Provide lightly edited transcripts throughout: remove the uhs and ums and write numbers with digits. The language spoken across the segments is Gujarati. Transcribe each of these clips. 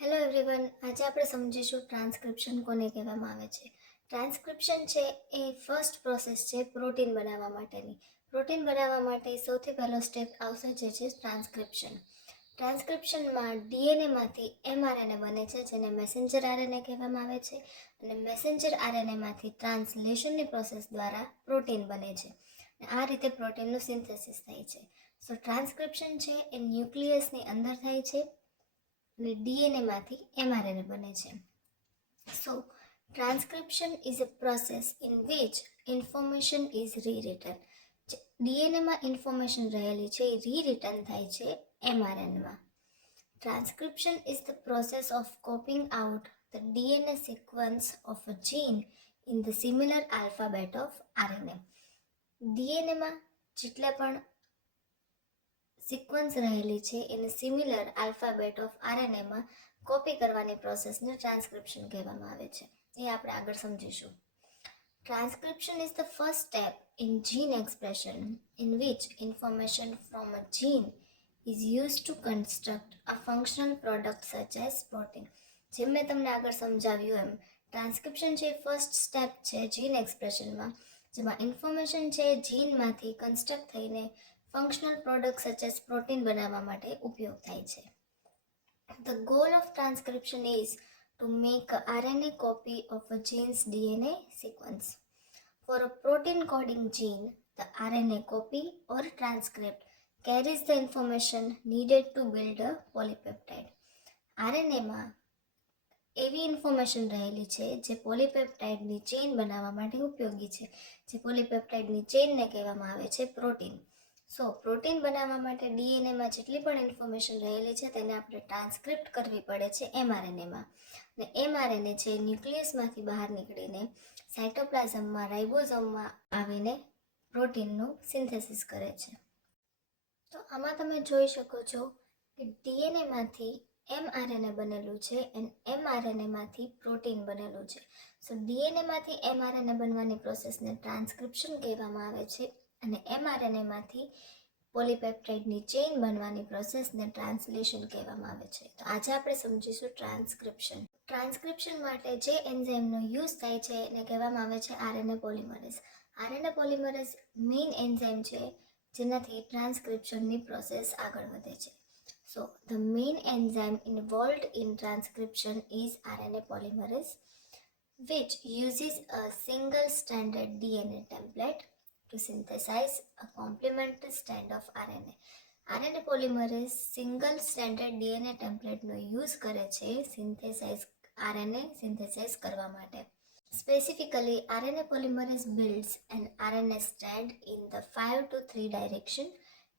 હેલો એવરીવન, આજે આપણે સમજીશું ટ્રાન્સક્રિપ્શન કોને કહેવામાં આવે છે. ટ્રાન્સક્રિપ્શન છે એ ફર્સ્ટ પ્રોસેસ છે પ્રોટીન બનાવવા માટેની. પ્રોટીન બનાવવા માટે સૌથી પહેલો સ્ટેપ આવશે જે છે ટ્રાન્સક્રિપ્શન. ટ્રાન્સક્રિપ્શનમાં ડીએનએમાંથી એમઆરએનએ બને છે જેને મેસેન્જર આરએનએ કહેવામાં આવે છે અને મેસેન્જર આરએનએમાંથી ટ્રાન્સલેશનની પ્રોસેસ દ્વારા પ્રોટીન બને છે અને આ રીતે પ્રોટીનનું સિન્થેસિસ થાય છે. સો ટ્રાન્સક્રિપ્શન છે એ ન્યુક્લિયસની અંદર થાય છે અને ડીએનએમાંથી એમઆરએનએ બને છે. So transcription is a process in which information is rewritten. ડીએનએમાં ઇન્ફોર્મેશન રહેલી છે એ રીરિટન થાય છે એમઆરએનમાં. Transcription is the process of copying out the DNA sequence of a gene in the similar alphabet of RNA. ડીએનએમાં જેટલા પણ સિક્વન્સ રહેલી છે એને સિમિલર આલ્ફાબેટ ઓફ આરએનએમાં કોપી કરવાની પ્રોસેસને ટ્રાન્સક્રિપ્શન કહેવામાં આવે છે. એ આપણે આગળ સમજીશું. Transcription is the first step in gene expression in which information from a gene is use to construct a functional product such as protein. જેમ મેં તમને આગળ સમજાવ્યું એમ ટ્રાન્સક્રિપ્શન છે એ ફર્સ્ટ સ્ટેપ છે જીન એક્સપ્રેશનમાં, જેમાં ઇન્ફોર્મેશન છે જીનમાંથી કન્સ્ટ્રક્ટ થઈને functional product such as protein બનાવવા માટે ઉપયોગ થાય છે. The goal of transcription is to make a RNA copy of a gene's DNA sequence. For a protein coding gene, the RNA copy or transcript carries the information needed to build a polypeptide. RNAમાં એવી ઇન્ફોર્મેશન રહેલી છે જે પોલીપેપ્ટાઇડની ચેઇન બનાવવા માટે ઉપયોગી છે. જે પોલીપેપ્ટાઇડની ચેઇનને કહેવામાં આવે છે પ્રોટીન. સો પ્રોટીન બનાવવા માટે ડીએનએમાં જેટલી પણ ઇન્ફોર્મેશન રહેલી છે તેને આપણે ટ્રાન્સક્રિપ્ટ કરવી પડે છે એમઆરએનએમાં. અને એમઆરએનએ છે ન્યુક્લિયસમાંથી બહાર નીકળીને સાયટોપ્લાઝમમાં રાઇબોઝોમમાં આવીને પ્રોટીનનું સિન્થેસિસ કરે છે. તો આમાં તમે જોઈ શકો છો કે ડીએનએમાંથી એમઆરએનએ બનેલું છે અને એમઆરએનએમાંથી પ્રોટીન બનેલું છે. સો ડીએનએમાંથી એમઆરએનએ બનવાની પ્રોસેસને ટ્રાન્સક્રિપ્શન કહેવામાં આવે છે અને એમઆરએનએમાંથી પોલીપેપ્ટાઇડની ચેઇન બનવાની પ્રોસેસને ટ્રાન્સલેશન કહેવામાં આવે છે. તો આજે આપણે સમજીશું ટ્રાન્સક્રિપ્શન. ટ્રાન્સક્રિપ્શન માટે જે એન્ઝાઇમનો યુઝ થાય છે એને કહેવામાં આવે છે RNA polymerase. RNA polymerase main enzyme છે જેનાથી ટ્રાન્સક્રિપ્શનની પ્રોસેસ આગળ વધે છે. So, the main enzyme involved in transcription is RNA polymerase, which uses a single stranded DNA template to synthesize a complementary strand of RNA. RNA polymerase single stranded DNA templateનો યુઝ કરે છે RNA સિન્થેસાઇઝ કરવા માટે. Specifically, RNA polymerase builds an RNA strand in the 5 to 3 direction,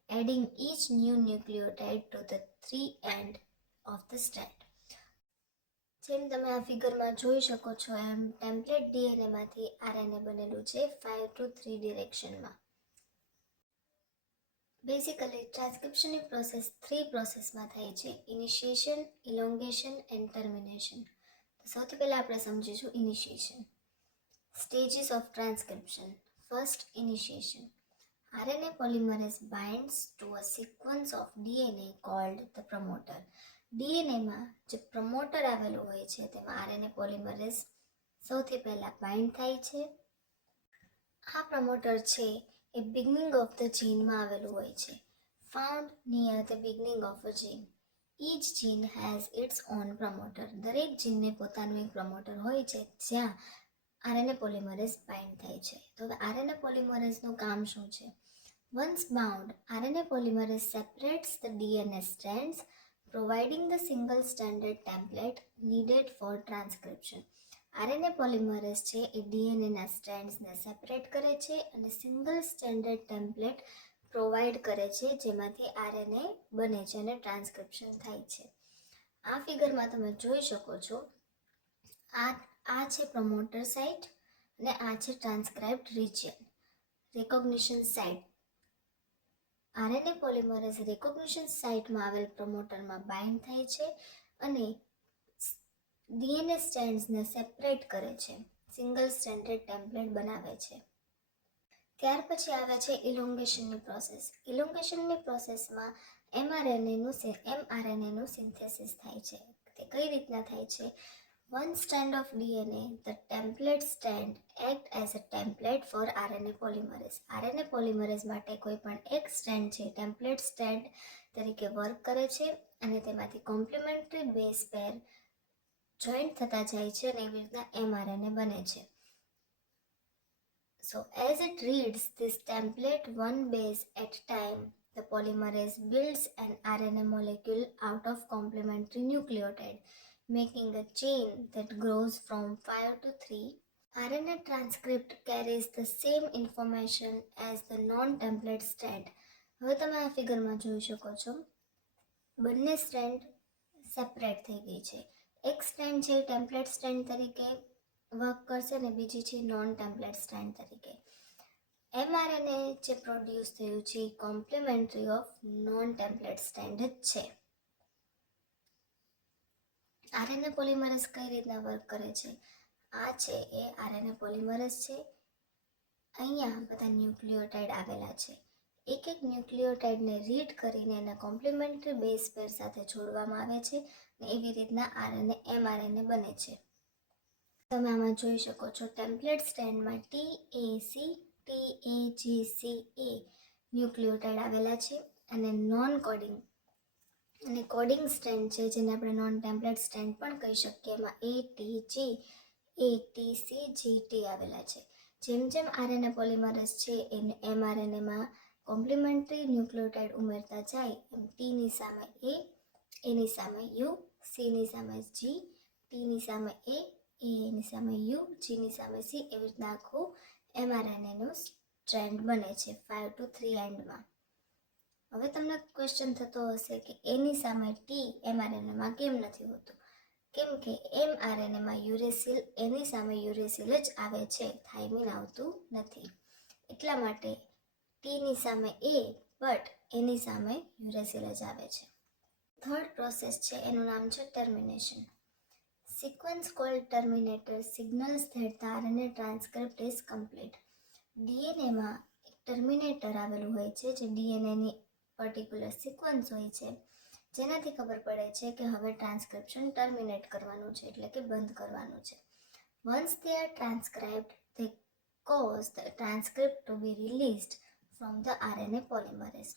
adding each new nucleotide to the 3 end of the strand. જેમ તમે આ ફિગરમાં જોઈ શકો છો એમ ટેમ્પલેટ ડીએનએમાંથી આરએનએ બનેલું છે 5 to 3 ડિરેક્શનમાં. બેઝિકલી ટ્રાન્સક્રિપ્શનની પ્રોસેસ 3 પ્રોસેસમાં થાય છે: ઇનિશિએશન, ઇલોંગેશન એન્ડ ટર્મિનેશન. તો સૌથી પહેલાં આપણે સમજીશું initiation. Stages of transcription. First, initiation. RNA polymerase binds to a sequence of DNA called the promoter. DNAમાં જે પ્રમોટર આવેલું હોય છે તેમાં RNA polymerase સૌથી પહેલા બાઇન્ડ થાય છે. આ પ્રમોટર છે એ બિગનિંગ ઓફ ધ જીનમાં આવેલું હોય છે. Found near the beginning of a gene. Each gene has its own promoter. દરેક જીનને પોતાનું એક પ્રમોટર હોય છે જ્યાં RNA polymerase બાઇન્ડ થાય છે. તો RNA polymerase કામ શું છે? Once bound, RNA polymerase separates the DNA strands, providing the single-stranded template needed for transcription. RNA polymerase છે એ DNAના સ્ટ્રેન્ડ્સને સેપરેટ કરે છે અને સિંગલ-સ્ટ્રેન્ડેડ ટેમ્પલેટ પ્રોવાઈડ કરે છે જેમાંથી RNA બને છે અને ટ્રાન્સક્રિપ્શન થાય છે. આ ફિગરમાં તમે જોઈ શકો છો આ છે પ્રમોટર સાઇટ અને આ છે transcribed region. Recognition site. RNA polymerase recognition સાઇટમાં આવેલ પ્રમોટરમાં બાઇન્ડ થાય છે અને DNA સ્ટ્રેન્ડ્સને સેપરેટ કરે છે, સિંગલ સ્ટ્રેન્ડેડ ટેમ્પલેટ બનાવે છે. ત્યાર પછી આવે છે ઇલોંગેશનની પ્રોસેસ. ઇલોંગેશનની પ્રોસેસમાં mRNAનું સિન્થેસિસ થાય છે. તે કઈ રીતના થાય છે? One strand of DNA, the template strand, act as a template for RNA polymerase. RNA polymerase માટે કોઈ પણ એક સ્ટ્રેન્ડ છે ટેમ્પલેટ સ્ટ્રેન્ડ તરીકે વર્ક કરે છે અને તેમાંથી કોમ્પ્લિમેન્ટરી બેઝ પેર જોઈન્ટ થતા જાય છે અને એવી રીતના mRNA બને છે. So as it reads this template one base at a time, the polymerase builds an RNA molecule out of complementary nucleotide, making a chain that grows from 5 to 3. RNA transcript carries the same information as the non-template strand. હવે તમે આ ફિગરમાં જોઈ શકો છો બંને સ્ટ્રેન્ડ સેપરેટ થઈ ગઈ છે. એક સ્ટ્રેન્ડ છે ટેમ્પલેટ સ્ટ્રેન્ડ તરીકે વર્ક કરશે ને બીજી છે નોન ટેમ્પલેટ સ્ટ્રેન્ડ તરીકે. mRNA જે પ્રોડ્યુસ થયું છે એ complementary of non template strand જ છે. RNA પોલિમરેઝ કઈ રીતના વર્ક કરે છે? આ છે એ RNA પોલિમરેઝ છે. અહીંયા બધા ન્યુક્લિયોટાઇડ આવેલા છે. એક એક ન્યુક્લિયોટાઇડને રીડ કરીને એના કોમ્પ્લિમેન્ટરી બેઝ પેર સાથે જોડવામાં આવે છે અને એવી રીતના mRNA બને છે. તમે આમાં જોઈ શકો છો ટેમ્પલેટ સ્ટ્રેન્ડમાં TAGCA ન્યુક્લિયોટાઇડ આવેલા છે અને નોન કોડિંગ અને કોડિંગ સ્ટ્રેન્ડ છે જેને આપણે નોન ટેમ્પલેટ સ્ટ્રેન્ડ પણ કહી શકીએ એમાં ATGT આવેલા છે. જેમ જેમ RNA પોલિમરેઝ છે એને mRNAમાં કોમ્પ્લિમેન્ટરી ન્યુક્લિયોટાઇડ ઉમેરતા જાય એમ Tની સામે A, એની સામે U, Cની સામે G, Tની સામે A, એની સામે U, Gની સામે C એવી રીતના આખું mRNAનું સ્ટ્રેન્ડ બને છે 5 to 3 એન્ડમાં. હવે તમને ક્વેશ્ચન થતો હશે કે એની સામે T mRNAમાં કેમ નથી હોતું? કેમ કે mRNAમાં યુરેસિલ એની સામે યુરેસિલ જ આવે છે, થાઇમિન આવતું નથી. એટલા માટે Tની સામે A બટ એની સામે યુરેસિલ જ આવે છે. થર્ડ પ્રોસેસ છે એનું નામ છે termination. Sequence called terminator signals that the RNA transcript is complete. DNAમાં એક ટર્મિનેટર આવેલું હોય છે જે DNAની પર્ટિક્યુલર સિક્વન્સ હોય છે જેનાથી ખબર પડે છે કે હવે ટ્રાન્સક્રિપ્શન ટર્મિનેટ કરવાનું છે એટલે કે બંધ કરવાનું છે. Once they are transcribed, they cause the transcript to be released from the RNA polymerase.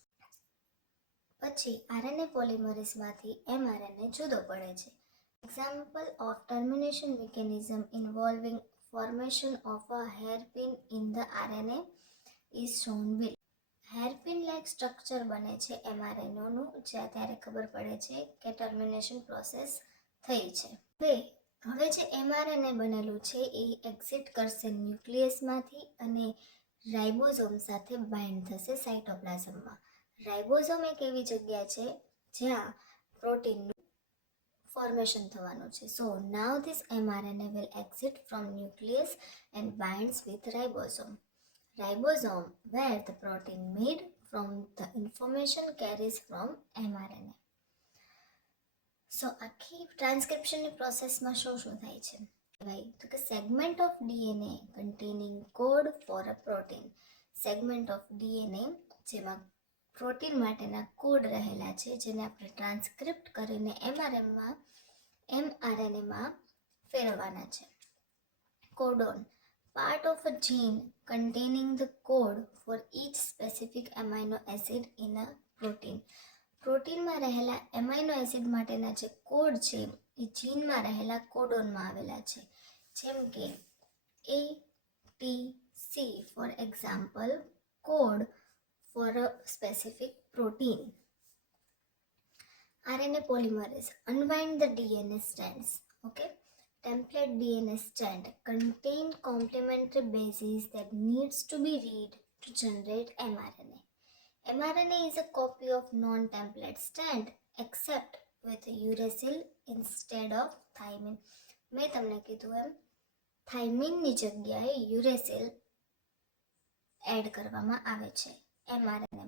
પછી RNA પોલિમરેઝમાંથી mRNA જુદો પડે છે. Example of termination mechanism involving formation of a hairpin in the RNA is shown below. hairpin like structure બને છે mRNAનું જ્યાં ત્યારે ખબર પડે છે કે ટર્મિનેશન પ્રોસેસ થઈ છે. હવે જે mRNA બનેલું છે એ એક્ઝિટ કરશે ન્યુક્લિયસમાંથી અને રાઇબોઝોમ સાથે બાઇન્ડ થશે સાઇટોપ્લાઝમમાં. રાઇબોઝોમ એક એવી જગ્યા છે જ્યાં પ્રોટીનનું ફોર્મેશન થવાનું છે. So now this mRNA will exit from nucleus and binds with ribosome. Ribosome where the protein made from the information carries from mRNA. So આખી ટ્રાન્સક્રિપ્શનની પ્રોસેસમાં શું થાય છે? તો કે segment of DNA containing code for a protein. Segment of DNA જેમાં પ્રોટીન માટેના કોડ રહેલા છે જેને આપણે ટ્રાન્સક્રિપ્ટ કરીને mRNAમાં ફેરવવાના છે. Codon part of a gene containing the code for each specific amino acid in a protein. પ્રોટીનમાં રહેલા એમાઇનો એસિડ માટેના જે કોડ છે એ જીનમાં રહેલા કોડોનમાં આવેલા છે. જેમ કે ATC for example code for a specific protein. RNA polymerase unwind the DNA strands. Okay, template DNA strand contain complementary bases that needs to be read to generate mRNA. mRNA is a copy of non-template strand except with uracil instead of thymine. મેં તમને કીધું એમ થાઇમિનની જગ્યાએ યુરેસિલ એડ કરવામાં આવે છે mRNA.